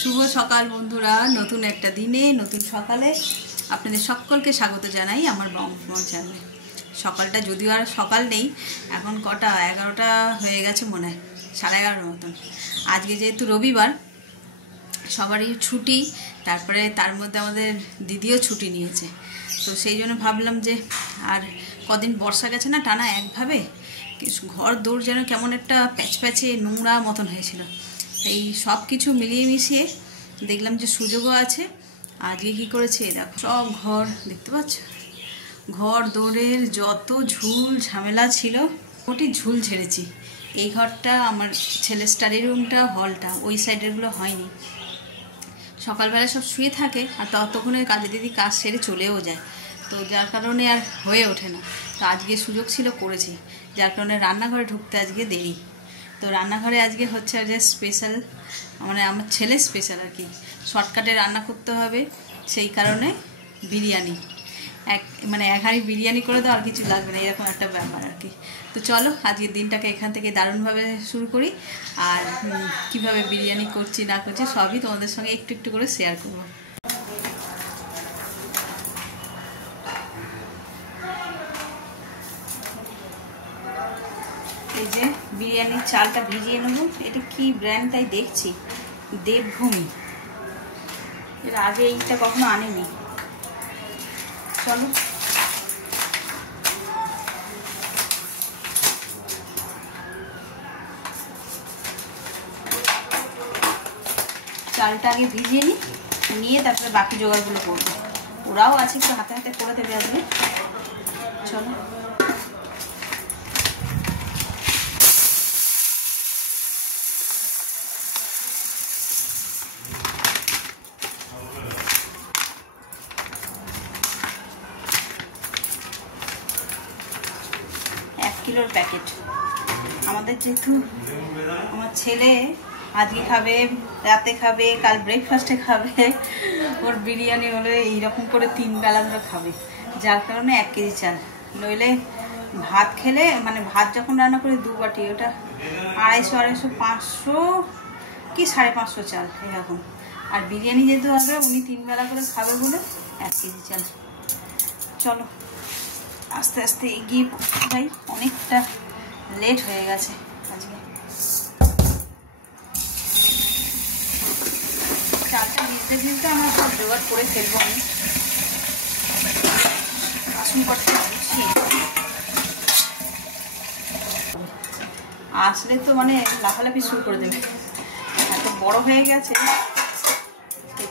শুভ সকাল বন্ধুরা, নতুন একটা দিনে নতুন সকালে আপনাদের সকলকে স্বাগত জানাই আমার বঙ্গভ্রমণ চ্যানেলে। সকালটা যদিও আর সকাল নেই, এখন কটা 11টা হয়ে গেছে মনে হয়, 11:30 মতন। আজকে যেহেতু রবিবার, সবারই ছুটি, তারপরে তার মধ্যে আমাদের দিদিও ছুটি নিয়েছে, তো সেই জন্য ভাবলাম যে আর কদিন বর্ষা গেছে না টানা একভাবে, ঘর দৌড় যেন কেমন একটা প্যাচপ্যাচে নোংরা মতন হয়েছিল। এই সব কিছু মিলিয়ে মিশিয়ে দেখলাম যে সুযোগও আছে। আজকে কী করেছে দেখো, সব ঘর দেখতে পাচ্ছ, ঘর দৌড়ের যত ঝুল ঝামেলা ছিল ওটি ঝুল ঝেড়েছি। এই ঘরটা আমার ছেলের স্টাডি রুমটা, হলটা, ওই সাইডেরগুলো হয়নি। সকালবেলা সব শুয়ে থাকে আর ততক্ষণে কাজে দিদি কাজ সেরে চলেও যায়, তো যার কারণে আর হয়ে ওঠে না। তো আজকে সুযোগ ছিল, করেছি, যার কারণে রান্নাঘরে ঢুকতে আজকে দেরি। তো রান্নাঘরে আজকে হচ্ছে যে স্পেশাল, মানে আমার ছেলে স্পেশাল আর কি, শর্টকাটে রান্না করতে হবে, সেই কারণে বিরিয়ানি, এক হাঁড়ি বিরিয়ানি করে দাও, আর কিছু লাগবে না, এরকম একটা ব্যাপার আর কি। তো চলো আজকের দিনটাকে এখান থেকে দারুণভাবে শুরু করি, আর কিভাবে বিরিয়ানি করছি না করছি সবই তোমাদের সঙ্গে একটু একটু করে শেয়ার করবো। এই যে বিরিয়ানির চালটা ভিজিয়ে নেবো, এটা কি ব্র্যান্ড তাই দেখছি, দেবভূমি, এর আগে এইটা কখনো আনেনি। চলো চালটা আগে ভিজিয়ে নিয়ে তারপরে বাকি জোগাড়গুলো করবো। ওরাও আছে, একটু হাতে হাতে করে দেবে আজকে। চলো কিলোর প্যাকেট আমাদের, যেহেতু আমার ছেলে আজকে খাবে, রাতে খাবে, কাল ব্রেকফাস্টে খাবে, ওর বিরিয়ানি হলে এইরকম করে 3 বেলা ধরে খাবে, যার কারণে 1 কেজি চাল। নইলে ভাত খেলে, মানে ভাত যখন রান্না করি 2 বাটি, ওটা 250, 500 কি 550 চাল এরকম। আর বিরিয়ানি যেহেতু হবে, উনি 3 বেলা করে খাবে বলে 1 কেজি চাল। চলো আস্তে আস্তে এগিয়ে যাই, অনেকটা লেট হয়ে গেছে আজকে। চালটা ভিজতে ভিজতে আমরা সব জোগাড় করে ফেলবো। আমি বাসনপত্র গুছিয়ে আসলে তো মানে লাফালাফি শুরু করে দেবে, এত বড় হয়ে গেছে,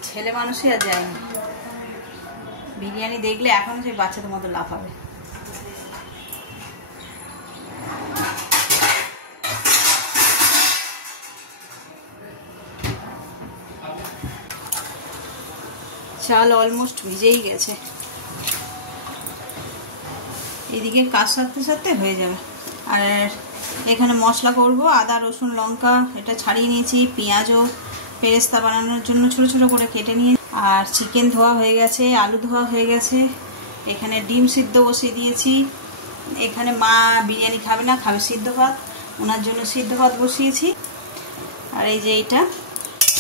ছেলে মানুষই আর যায়নি। বিরিয়ানি দেখলে এখনো সেই বাচ্চাদের মতো লাফাবে। চাল অলমোস্ট ভিজেই গেছে, এদিকে কাজ সারতে সারতে হয়ে যাবে। আর এখানে মশলা করব, আদা রসুন লঙ্কা এটা ছাড়িয়ে নিয়েছি, পেঁয়াজও পেরেস্তা বানানোর জন্য ছোটো ছোটো করে কেটে নিয়ে, আর চিকেন ধোয়া হয়ে গেছে, আলু ধোয়া হয়ে গেছে, এখানে ডিম সিদ্ধ বসিয়ে দিয়েছি। এখানে মা বিরিয়ানি খাবে না, খাবে সিদ্ধ ভাত, ওনার জন্য সিদ্ধ ভাত বসিয়েছি। আর এই যে এটা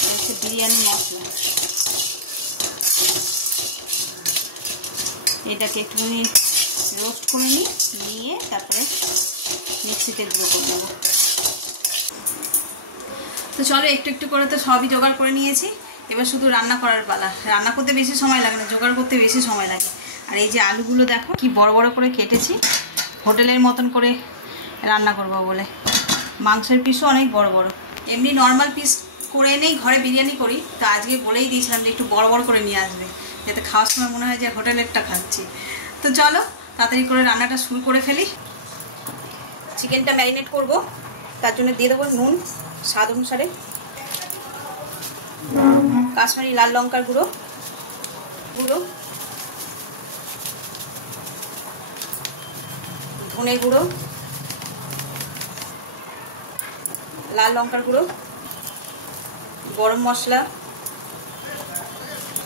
হচ্ছে বিরিয়ানি মশলা, এটাকে একটুখানি রোস্ট করে নিয়ে তারপরে মিক্সিতে গুঁড়ো করে নেবো। তো চলো একটু একটু করে তো সবই জোগাড় করে নিয়েছি, এবার শুধু রান্না করার পালা। রান্না করতে বেশি সময় লাগে না, জোগাড় করতে বেশি সময় লাগে। আর এই যে আলুগুলো দেখো কি বড় বড় করে কেটেছি, হোটেলের মতন করে রান্না করবো বলে। মাংসের পিসও অনেক বড় বড়, এমনি নর্মাল পিস করে এনেই ঘরে বিরিয়ানি করি, তো আজকে বলেই দিয়েছিলাম যে একটু বড় বড় করে নিয়ে আসবে, যাতে খাওয়ার সময় মনে হয় যে হোটেলেরটা খাচ্ছি। তো চলো তাড়াতাড়ি করে রান্নাটা শুরু করে ফেলি। চিকেনটা ম্যারিনেট করব, তার জন্য দিয়ে দেবো নুন স্বাদ অনুসারে, কাশ্মীরি লাল লঙ্কার গুঁড়ো, ধনে গুঁড়ো, লাল লঙ্কার গুঁড়ো, গরম মশলা,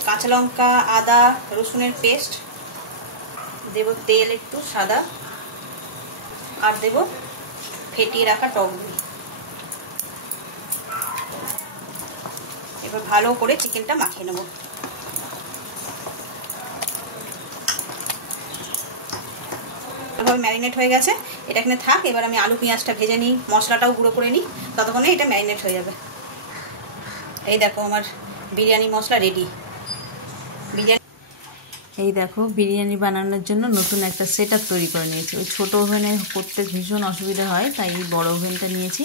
কাঁচা লঙ্কা, আদা রসুনের পেস্ট, দেব তেল একটু সাদা, আর দেব ফেটিয়ে রাখা টক দই। এবার ভালো করে চিকেনটা মাখিয়ে নেব। ভালোভাবে ম্যারিনেট হয়ে গেছে, এটা এখানে থাক। এবার আমি আলু পেঁয়াজটা ভেজে নিই, মশলাটাও গুঁড়ো করে নিই, ততক্ষণে এটা ম্যারিনেট হয়ে যাবে। এই দেখো আমার বিরিয়ানি মশলা রেডি। এই দেখো বিরিয়ানি বানানোর জন্য নতুন একটা সেটআপ তৈরি করে নিয়েছি। ওই ছোটো ওভেনে করতে ভীষণ অসুবিধা হয়, তাই এই বড়ো ওভেনটা নিয়েছি।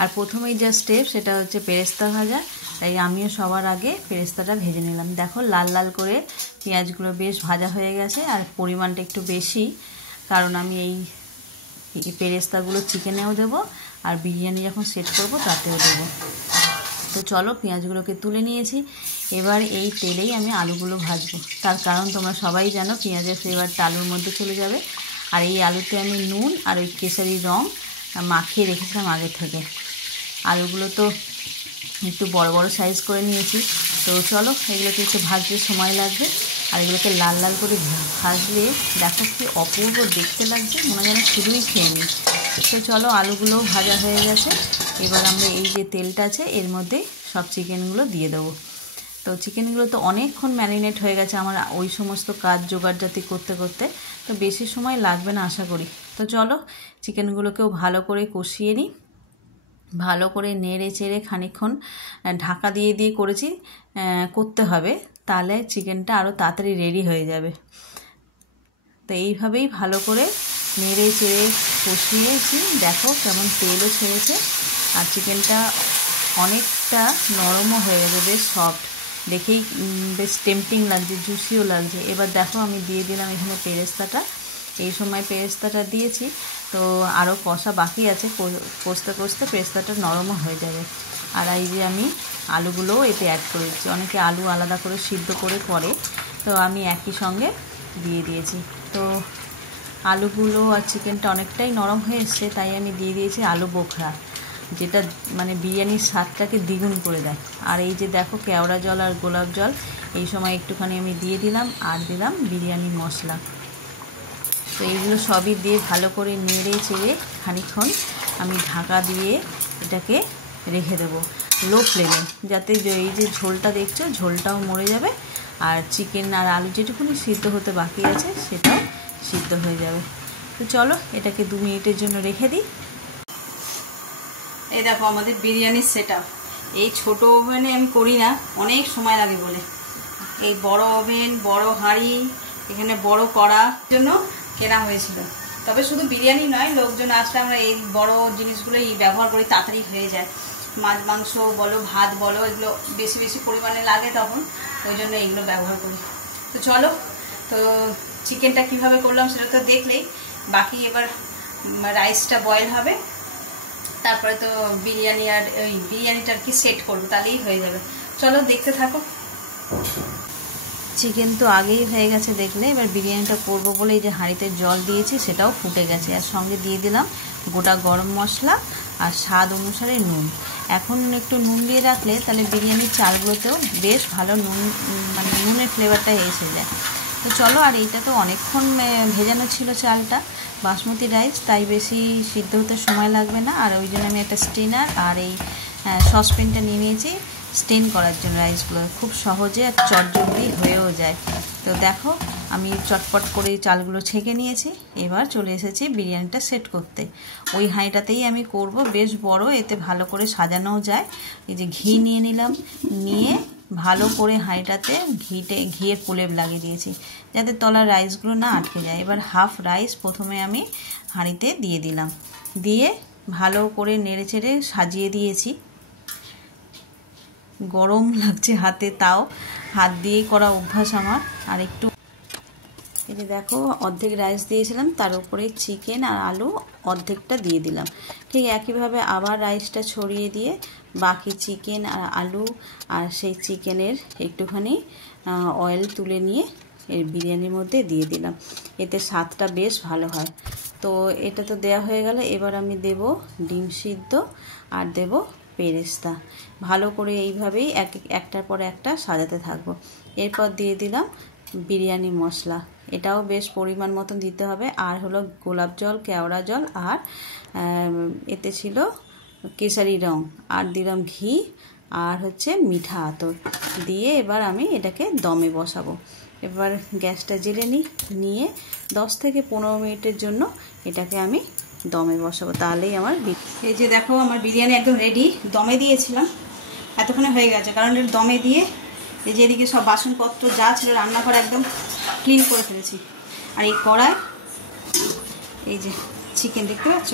আর প্রথমেই যা স্টেপ সেটা হচ্ছে পেরেস্তা ভাজা, তাই আমিও সবার আগে পেরেস্তাটা ভেজে নিলাম। দেখো লাল লাল করে পেঁয়াজগুলো বেশ ভাজা হয়ে গেছে, আর পরিমাণটা একটু বেশি, কারণ আমি এই পেরেস্তাগুলো চিকেনেও দেবো আর বিরিয়ানি যখন সেট করব তাতেও দেবো। তো চলো পেঁয়াজগুলোকে তুলে নিয়েছি, এবার এই তেলেই আমি আলুগুলো ভাজবো। তার কারণ তোমরা সবাই জানো পেঁয়াজের ফ্লেভারটা আলুর মধ্যে চলে যাবে। আর এই আলুতে আমি নুন আর ওই কেশারি রং মাখিয়ে রেখেছিলাম আগে থেকে। আলুগুলো তো একটু বড় বড় সাইজ করে নিয়েছি। তো চলো এগুলোকে একটু ভাজতে সময় লাগবে, আর এগুলোকে লাল লাল করে ভাজলে দেখো কি অপূর্ব দেখতে লাগছে, মনে যেন শুধুই খেয়ে নিই। তো চলো আলুগুলোও ভাজা হয়ে গেছে, এবার আমরা এই যে তেলটা আছে এর মধ্যে সব চিকেনগুলো দিয়ে দেবো। তো চিকেনগুলো তো অনেকক্ষণ ম্যারিনেট হয়ে গেছে আমার ওই সমস্ত কাজ জোগাড়জাতি করতে করতে, তো বেশি সময় লাগবে না আশা করি। তো চলো চিকেনগুলোকেও ভালো করে কষিয়ে নিই, ভালো করে নেড়ে চেড়ে খানিকক্ষণ ঢাকা দিয়ে দিয়ে করতে হবে, তাহলে চিকেনটা আরও তাড়াতাড়ি রেডি হয়ে যাবে। তো এইভাবেই ভালো করে নেড়ে চেড়ে কষিয়েছি, দেখো কেমন তেলও ছেড়েছে, আর চিকেনটা অনেকটা নরমও হয়ে গেছে, বেশ সফট, দেখেই বেশ টেম্পটিং লাগছে, জুসিও লাগছে। এবার দেখো আমি দিয়ে দিলাম এখানে পেরেস্তাটা, এই সময় পেরেস্তাটা দিয়েছি, তো আরও কষা বাকি আছে, কষতে কষতে পেরেস্তাটা নরমও হয়ে যাবে। আর এই যে আমি আলুগুলোও এতে অ্যাড করে দিচ্ছি, অনেকে আলু আলাদা করে সিদ্ধ করে, তো আমি একই সঙ্গে দিয়ে দিয়েছি। তো আলুগুলো আর চিকেনটা অনেকটাই নরম হয়ে এসছে, তাই আমি দিয়ে দিয়েছি আলু বোখরা, যেটা মানে বিরিয়ানির স্বাদটাকে দ্বিগুণ করে দেয়। আর এই যে দেখো কেওড়া জল আর গোলাপ জল এই সময় একটুখানি আমি দিয়ে দিলাম, আর দিলাম বিরিয়ানি মশলা। তো এইগুলো সবই দিয়ে ভালো করে নেড়ে চেড়ে খানিকক্ষণ আমি ঢাকা দিয়ে এটাকে রেখে দেবো লো ফ্লেমে, যাতে এই যে ঝোলটা দেখছো ঝোলটাও মরে যাবে, আর চিকেন আর আলু যেটুকুনি সিদ্ধ হতে বাকি আছে সেটাও সিদ্ধ হয়ে যাবে। তো চলো এটাকে 2 মিনিটের জন্য রেখে দিই। এই দেখো আমাদের বিরিয়ানির সেটআপ। এই ছোট ওভেনে আমি করি না, অনেক সময় লাগে বলে এই বড় ওভেন, বড় হাঁড়ি, এখানে বড় কড়া জন্য কেনা হয়েছিল। তবে শুধু বিরিয়ানি নয়, লোকজন আসলে আমরা এই বড় জিনিসগুলোই ব্যবহার করি, তাড়াতাড়ি হয়ে যায়। মাছ মাংস বলো, ভাত বলো, এগুলো বেশি বেশি পরিমাণে লাগে, তখন ওই জন্য এইগুলো ব্যবহার করি। তো চলো, তো চিকেনটা কিভাবে করলাম সেটা তো দেখলেই, বাকি এবার রাইসটা বয়েল হবে, তারপরে তো বিরিয়ানি আর ওই বিরিয়ানিটা আর কি সেট করবো, তাহলেই হয়ে যাবে। চলো দেখতে থাকো। চিকেন তো আগেই হয়ে গেছে দেখলে, এবার বিরিয়ানিটা করবো বলে এই যে হাঁড়িতে জল দিয়েছি সেটাও ফুটে গেছে, আর সঙ্গে দিয়ে দিলাম গোটা গরম মশলা আর স্বাদ অনুসারে নুন। এখন একটু নুন দিয়ে রাখলে তাহলে বিরিয়ানির চালগুলোতেও বেশ ভালো নুন, মানে নুনের ফ্লেভারটা এসে যায়। তো চলো, আর এইটা তো অনেকক্ষণ ভেজানো ছিল চালটা, বাসমতি রাইস, তাই বেশি সিদ্ধ হতে সময় লাগবে না। আর ওই জন্য আমি একটা স্টেনার আর এই সসপ্যানটা নিয়ে নিয়েছি স্টেন করার জন্য রাইসগুলো, খুব সহজে আর চটজলদি হয়েও যায়। তো দেখো আমি চটপট করে চালগুলো ছেঁকে নিয়েছি, এবার চলে এসেছি বিরিয়ানিটা সেট করতে। ওই হাঁড়িটাতেই আমি করব, বেশ বড়, এতে ভালো করে সাজানোও যায়। এই যে ঘি নিয়ে নিলাম, নিয়ে ভালো করে হাঁড়িটাতে ঘিয়ের প্রলেপ লাগিয়ে দিয়েছি, যাতে তলার রাইসগুলো না আটকে যায়। এবার হাফ রাইস প্রথমে আমি হাঁড়িতে দিয়ে দিলাম, দিয়ে ভালো করে নেড়ে চেড়ে সাজিয়ে দিয়েছি। গরম লাগছে হাতে, তাও হাত দিয়েই করা অভ্যাস আমার। আর একটু এই যে দেখো অর্ধেক রাইস দিয়েছিলাম, তার উপরে চিকেন আর আলু অর্ধেকটা দিয়ে দিলাম। ঠিক একইভাবে আবার রাইসটা ছড়িয়ে দিয়ে বাকি চিকেন আর আলু আর সেই চিকেনের একটুখানি অয়েল তুলে নিয়ে এই বিরিয়ানির মধ্যে দিয়ে দিলাম, এতে স্বাদটা বেশ ভালো হয়। তো এটা তো দেয়া হয়ে গেল, এবার আমি দেব ডিম সিদ্ধ আর দেব পেরেস্তা। ভালো করে এইভাবেই একটার পর একটা সাজাতে থাকবো। এরপর দিয়ে দিলাম বিরিয়ানি মশলা, এটাও বেশ পরিমাণ মতন দিতে হবে। আর হলো গোলাপ জল, কেওড়া জল, আর এতে ছিল কেশারি রং, আর দিলাম ঘি আর হচ্ছে মিঠা আতর দিয়ে এবার আমি এটাকে দমে বসাবো। এবার গ্যাসটা জ্বেলে নিয়ে 10 থেকে 15 মিনিটের জন্য এটাকে আমি দমে বসাবো, তাহলেই আমার। এই যে দেখো আমার বিরিয়ানি একদম রেডি। দমে দিয়েছিলাম, এতক্ষণে হয়ে গেছে, কারণ এর দমে দিয়ে এই যে এদিকে সব বাসনপত্র যা ছিল রান্নাঘর একদম ক্লিন করে ফেলেছি। আর এই কড়ায় এই যে চিকেন দেখতে পাচ্ছ,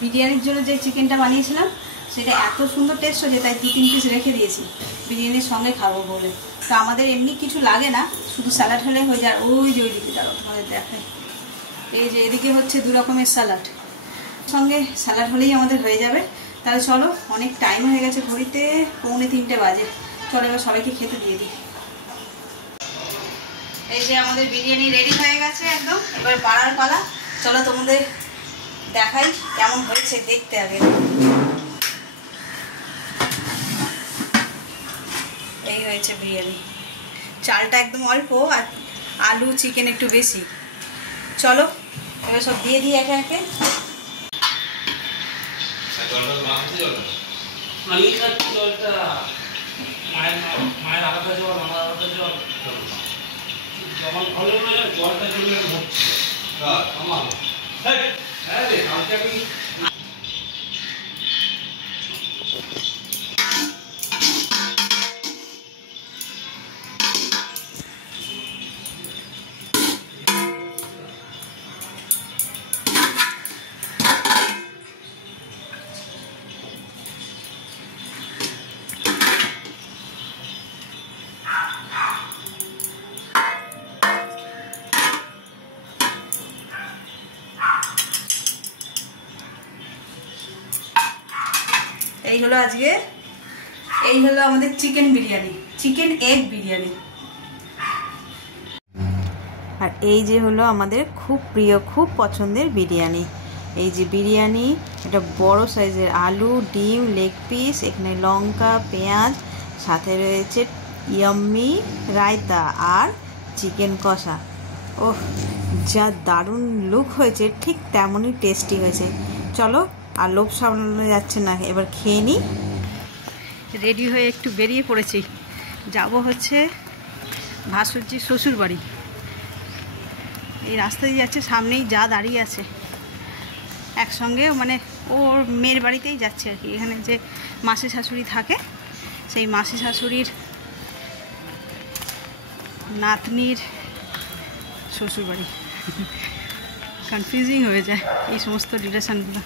বিরিয়ানির জন্য যে চিকেনটা বানিয়েছিলাম সেটা এত সুন্দর টেস্ট হয়েছে, তাই 2-3 পিস রেখে দিয়েছি বিরিয়ানির সঙ্গে খাবো বলে। তো আমাদের এমনি কিছু লাগে না, শুধু স্যালাড হলে হয়ে যায়। ওই যে ওইদিকে দাঁড়াও তোমাদের দেখায়, এই যে এদিকে হচ্ছে 2 রকমের স্যালাড, সঙ্গে স্যালাড হলেই আমাদের হয়ে যাবে। তাহলে চলো, অনেক টাইম হয়ে গেছে, ঘড়িতে 2:45 বাজে। চলো এবার সবাইকে খেতে দিয়ে দিই। এই যে আমাদের বিরিয়ানি রেডি হয়ে গেছে একদম, এবার বাড়ার পালা। চলো তোমাদের দেখাই কেমন হয়েছে দেখতে আগে। এই হয়েছে বিরিয়ানি, চালটা একদম অল্প আর আলু চিকেন একটু বেশি। চলো এবার সব দিয়ে দিই একে একে। আমি খাচ্ছি জলটা, মায়ের আলাদা জল, আমার আলাদা জল। যেমন ভালো জলটা জন্য হচ্ছে আমার। হ্যাঁ রে, কালকে আমি এই হলো আজকে, এই হলো আমাদের chicken biryani, chicken egg biryani. আর এই যে হলো আমাদের খুব প্রিয়, খুব পছন্দের বিরিয়ানি। এই যে বিরিয়ানি, এটা বড় সাইজের আলু, ডিম, লেগ পিস, এখানে লঙ্কা, পেঁয়াজ, সাথে রয়েছে ইয়াম্মি রায়তা আর চিকেন কষা। ওহ, যা দারুণ লুক হয়েছে, ঠিক তেমনই টেস্টি হয়েছে। চলো আর লোভ সামলানো যাচ্ছে না, এবার খেয়ে নিই। রেডি হয়ে একটু বেরিয়ে পড়েছি, যাব হচ্ছে ভাসুরজির শ্বশুর বাড়ি। এই রাস্তা দিয়ে যাচ্ছে, সামনেই যা দাঁড়িয়ে আছে একসঙ্গে, মানে ওর মেয়ের বাড়িতেই যাচ্ছে আর কি। এখানে যে মাসি শাশুড়ি থাকে, সেই মাসি শাশুড়ির নাতনির শ্বশুর বাড়ি। কনফিউজিং হয়ে যায় এই সমস্ত রিলেশনগুলো।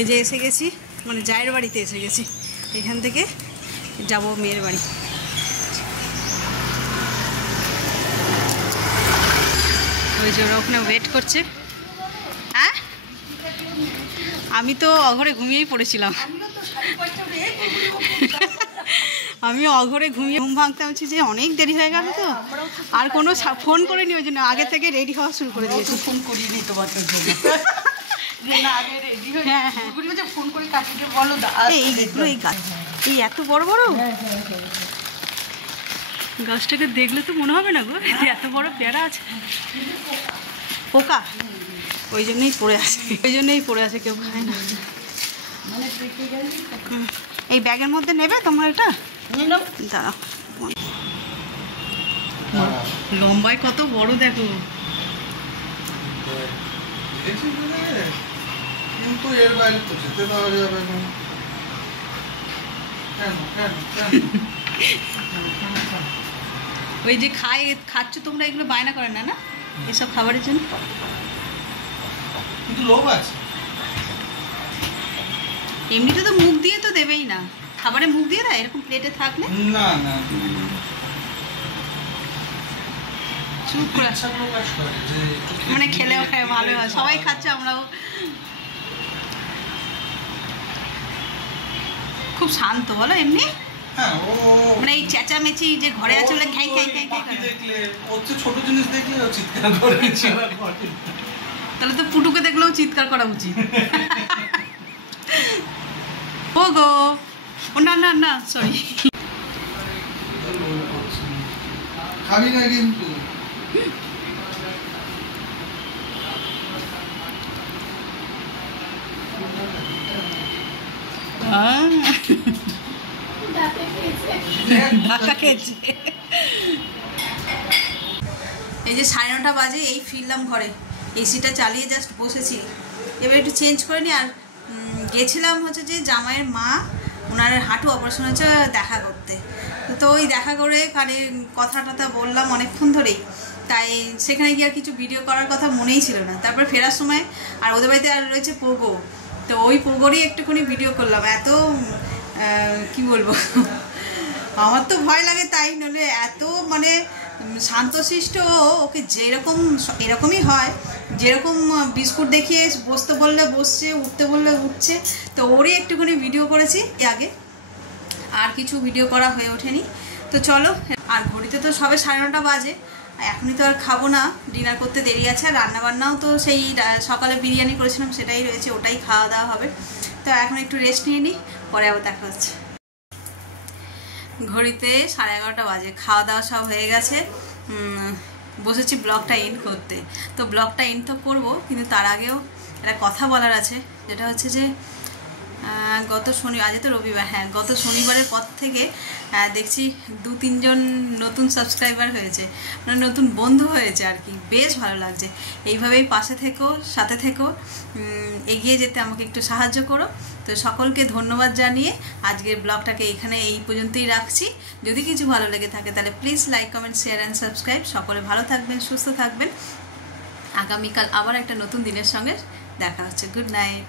এই যে এসে গেছি, মানে জায়ের বাড়িতে এসে গেছি। এখান থেকে যাব মেয়ের বাড়ি। ওই যে ওরা ওখানে ওয়েট করছে। হ্যাঁ, আমি তো অঘরে ঘুমিয়েই পড়েছিলাম। আমি অঘরে ঘুমিয়ে ঘুম ভাঙতে হচ্ছে যে অনেক দেরি হয়ে গেল, তো আর কোনো ফোন করিনি, ওই জন্য আগে থেকে রেডি হওয়া শুরু করে দিয়েছি। ফোন করিনি তোমার জন্য। হ্যাঁ হ্যাঁ, ফোন করে কাকিকে বলো এইগুলো, এই গাছ, এই এত বড় বড় গাছটাকে দেখলে তো মনে হবে না গো এত বড় পেয়ারা আছে। পোকা, ওই জন্যই পড়ে আছে, ওই জন্যই পড়ে আছে, কেউ খায় না। এই ব্যাগের মধ্যে নেবে তোমরা এটা? দাঁড়াও, লম্বায় কত বড় দেখো। কিন্তু এর বাইরে তো যেতে দেওয়া যাবে না। ওই যে খাচ্ছ তোমরা, এগুলো বায়না করে না, না এসব খাবারের জন্য? কিন্তু লোভ আছে। এমনিতে তো মুখ দিয়ে তো দেবেই না, খাবারে মুখ দিয়ে দেয় এরকম প্লেটে থাকলে? না না, চুপ করে মানে খেলেও ভালো হয়, সবাই খাচ্ছে, আমরাও। খুব শান্ত বলো এমনি, মানে এই চেঁচামেচি যে ঘরে আছে বলে খাই খাই খাই খাই দেখলে, ছোট জিনিস দেখলে চিৎকার করে। তাহলে তো পুটুকে দেখলেও চিৎকার করা উচিত। ও গো, ও না না না, সরি। খাবি না কিন্তু। ধাক্কা খেয়েছে। এই যে 9:30 বাজে, এই ফিরলাম ঘরে, এসিটা চালিয়ে জাস্ট বসেছি। এবার একটু চেঞ্জ করে নি। আর গেছিলাম হচ্ছে যে জামাইয়ের মা, ওনার হাঁটু অপারেশন হচ্ছে, দেখা করতে। তো ওই দেখা করে কানে কথা টথা বললাম অনেকক্ষণ ধরেই, তাই সেখানে গিয়ে আর কিছু ভিডিও করার কথা মনেই ছিল না। তারপর ফেরার সময় আর ওদের বাড়িতে আর রয়েছে পোগো, তো ওই পোগোরই একটুখানি ভিডিও করলাম। এত কি বলবো, আমার তো ভয় লাগে, তাই নইলে এত মানে শান্তশিষ্ট। ওকে যেরকম এরকমই হয়, যেরকম বিস্কুট দেখিয়ে বসতে বললে বসছে, উঠতে বললে উঠছে। তো ওরই একটুখানি ভিডিও করেছি আগে, আর কিছু ভিডিও করা হয়ে ওঠেনি। তো চলো, আর ঘড়িতে তো সবে 9:30 বাজে, এখনই তো আর খাবো না, ডিনার করতে দেরি আছে। আর রান্নাবান্নাও তো সেই সকালে বিরিয়ানি করেছিলাম, সেটাই রয়েছে, ওটাই খাওয়া দাওয়া হবে। তো এখন একটু রেস্ট নিয়ে নিই, পরে আবার দেখা হচ্ছে। ঘড়িতে 11:30 বাজে, খাওয়া দাওয়া সব হয়ে গেছে, বসেছি ব্লগটা এন্ড করতে। তো ব্লগটা এন্ড তো করবো, কিন্তু তার আগেও একটা কথা বলার আছে, যেটা হচ্ছে যে গত শনিবার, আজ তো রবিবার, হ্যাঁ, গত শনিবারের পর থেকে দেখছি 2-3 জন নতুন সাবস্ক্রাইবার হয়েছে, মানে নতুন বন্ধু হয়েছে আর কি। বেশ ভালো লাগছে। এইভাবেই পাশে থেকো, সাথে থেকো, এগিয়ে যেতে আমাকে একটু সাহায্য করো। তো সকলকে ধন্যবাদ জানিয়ে আজকের ব্লগটাকে এখানে এই পর্যন্তই রাখছি। যদি কিছু ভালো লেগে থাকে তাহলে please like, comment, share and subscribe. সকলে ভালো থাকবেন, সুস্থ থাকবেন। আগামীকাল আবার একটা নতুন দিনের সঙ্গে দেখা হচ্ছে। Good night.